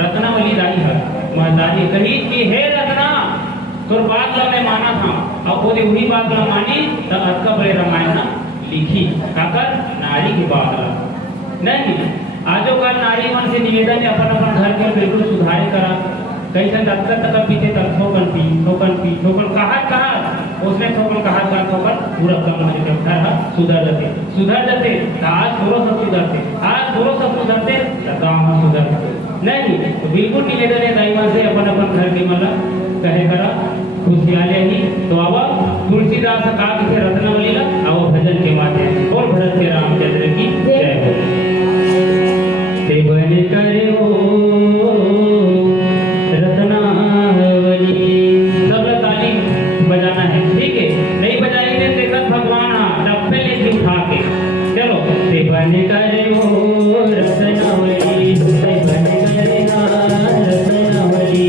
रत्नावली दाई है महतारी कही कि हे रत्ना तोर बात ला मैं माना था अब वो वही बात ला मानी तो अतका बड़े रामायण लिखी काकर नारी की बात ला नहीं आजो कल नारी मन से निवेदन है अपन अपन घर के बिल्कुल सुधार करा कई सन तक तक पीते तक ठोकन कहा उसने ठोकन कहा पूरा कम हो जाता है सुधर जाते आज थोड़ा सब सुधरते गाँव में सुधरते नहीं तो बिल्कुल निवेदन है दाई माँ से अपन अपन घर के मतलब कहे करा खुशियाले ही तो अब तुलसीदास का किसे रत्नावली ला अब भजन के माध्यम से और भरत के रामचंद्र की जय हो देवन करे हो रत्नावली सब ताली बजाना है ठीक है नहीं बजाएंगे तो भगवान डब्बे लेके उठा के चलो देवन करे हो रत्नावली देवन करे रत्नावली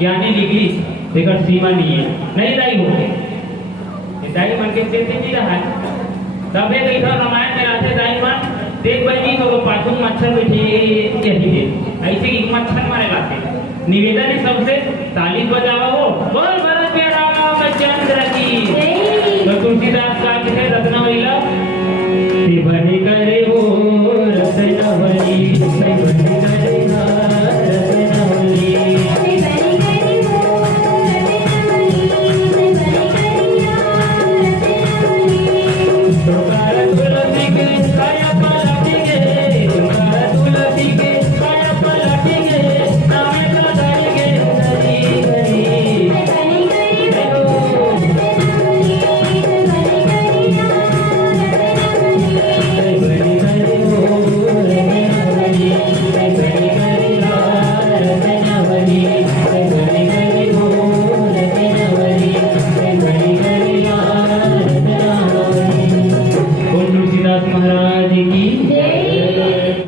ज्ञानी लिखी देखकर सीमा नहीं है नहीं दाई हो गए दाई मन के चेते नहीं रहा है तबे देखा रामायण में आते दाई मन देख भाई जी तो पाछू मच्छर बैठे यही दे ऐसे ही मच्छर मारे लाते निवेदन है सबसे ताली बजावा हो बोल भरत के रामचंद्र की तो तुलसीदास का किसे रत्नावली ला बने करे हो रत्नावली